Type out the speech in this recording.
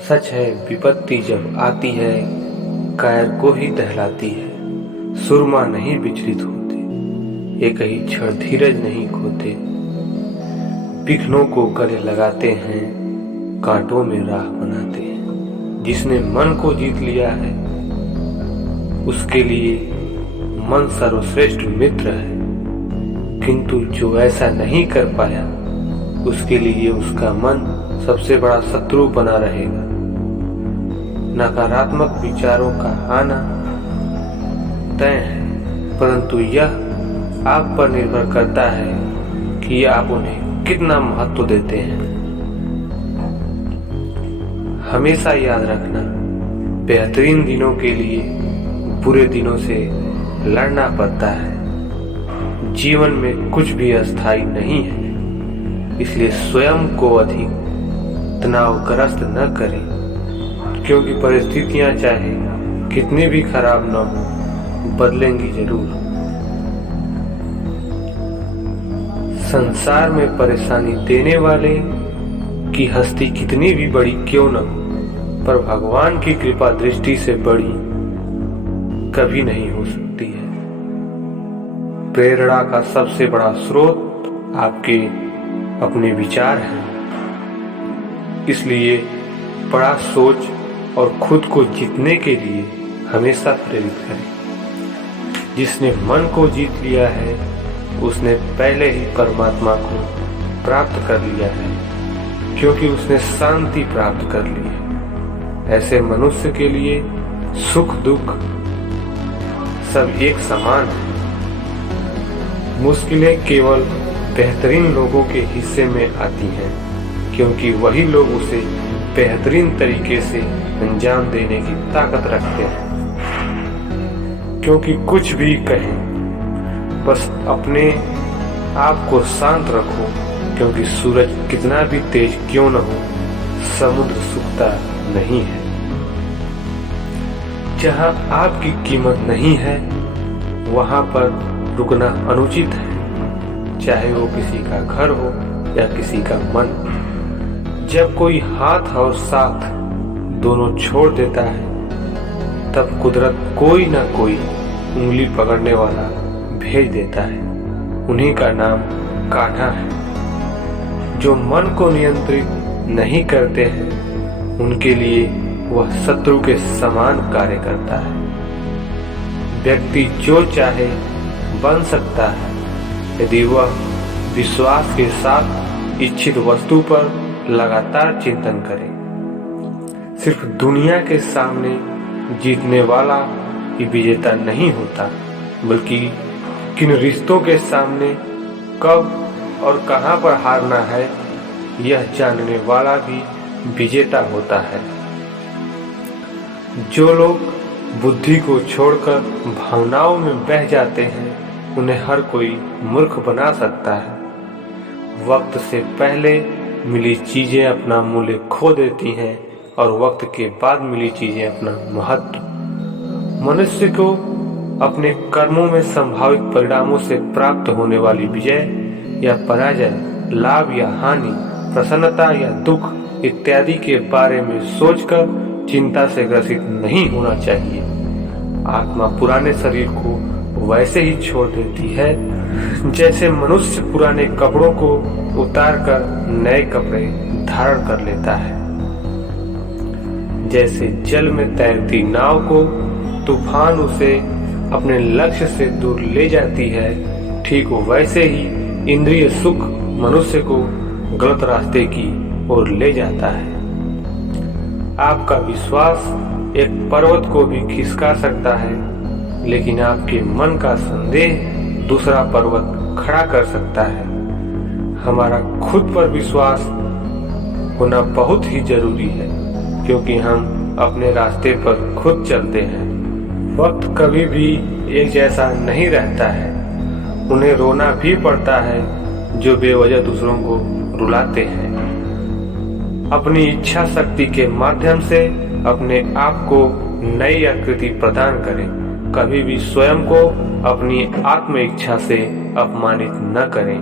सच है विपत्ति जब आती है कायर को ही दहलाती है। सुरमा नहीं विचलित होते, एक ही क्षण धीरज नहीं खोते। विघ्नों को गले लगाते हैं, कांटों में राह बनाते हैं। जिसने मन को जीत लिया है उसके लिए मन सर्वश्रेष्ठ मित्र है, किंतु जो ऐसा नहीं कर पाया उसके लिए उसका मन सबसे बड़ा शत्रु बना रहेगा। नकारात्मक विचारों का आना तय है, परंतु यह आप पर निर्भर करता है कि आप उन्हें कितना महत्व देते हैं। हमेशा याद रखना, बेहतरीन दिनों के लिए बुरे दिनों से लड़ना पड़ता है। जीवन में कुछ भी अस्थायी नहीं है, इसलिए स्वयं को अधिक तनावग्रस्त न करें, क्योंकि परिस्थितियां चाहे कितनी भी खराब न हो बदलेंगी जरूर। संसार में परेशानी देने वाले की हस्ती कितनी भी बड़ी क्यों न हो, पर भगवान की कृपा दृष्टि से बड़ी कभी नहीं हो सकती है। प्रेरणा का सबसे बड़ा स्रोत आपके अपने विचार हैं, इसलिए बड़ा सोच और खुद को जीतने के लिए हमेशा प्रेरित करें। जिसने मन को जीत लिया है उसने पहले ही परमात्मा को प्राप्त कर लिया है, क्योंकि उसने शांति प्राप्त कर ली है। ऐसे मनुष्य के लिए सुख दुख सब एक समान है। मुश्किलें केवल बेहतरीन लोगों के हिस्से में आती हैं, क्योंकि वही लोग उसे बेहतरीन तरीके से अंजाम देने की ताकत रखते हैं। क्योंकि कुछ भी कहें, बस अपने आप को शांत रखो, क्योंकि सूरज कितना भी तेज क्यों न हो समुद्र सूखता नहीं है। जहां आपकी कीमत नहीं है वहां पर रुकना अनुचित है, चाहे वो किसी का घर हो या किसी का मन। जब कोई हाथ और साथ दोनों छोड़ देता है तब कुदरत कोई ना कोई उंगली पकड़ने वाला भेज देता है। उन्हीं का नाम कान्हा है। जो मन को नियंत्रित नहीं करते हैं उनके लिए वह शत्रु के समान कार्य करता है। व्यक्ति जो चाहे बन सकता है यदि वह विश्वास के साथ इच्छित वस्तु पर लगातार चिंतन करे। सिर्फ दुनिया के सामने जीतने वाला ही विजेता नहीं होता, बल्कि किन रिश्तों के सामने कब और कहां पर हारना है यह जानने वाला भी विजेता होता है। जो लोग बुद्धि को छोड़कर भावनाओं में बह जाते हैं उन्हें हर कोई मूर्ख बना सकता है। वक्त से पहले मिली चीजें अपना मूल्य खो देती हैं और वक्त के बाद मिली चीजें अपना महत्व। मनुष्य को अपने कर्मों में संभावित परिणामों से प्राप्त होने वाली विजय या पराजय, लाभ या हानि, प्रसन्नता या दुख इत्यादि के बारे में सोचकर चिंता से ग्रसित नहीं होना चाहिए। आत्मा पुराने शरीर को वैसे ही छोड़ देती है जैसे मनुष्य पुराने कपड़ों को उतारकर नए कपड़े धारण कर लेता है। जैसे जल में तैरती नाव को तूफान उसे अपने लक्ष्य से दूर ले जाती है, ठीक वैसे ही इंद्रिय सुख मनुष्य को गलत रास्ते की ओर ले जाता है। आपका विश्वास एक पर्वत को भी खिसका सकता है, लेकिन आपके मन का संदेह दूसरा पर्वत खड़ा कर सकता है। हमारा खुद पर विश्वास होना बहुत ही जरूरी है, क्योंकि हम अपने रास्ते पर खुद चलते हैं। वक्त कभी भी एक जैसा नहीं रहता है। उन्हें रोना भी पड़ता है जो बेवजह दूसरों को रुलाते हैं। अपनी इच्छा शक्ति के माध्यम से अपने आप को नई आकृति प्रदान करें। कभी भी स्वयं को अपनी आत्म इच्छा से अपमानित न करें।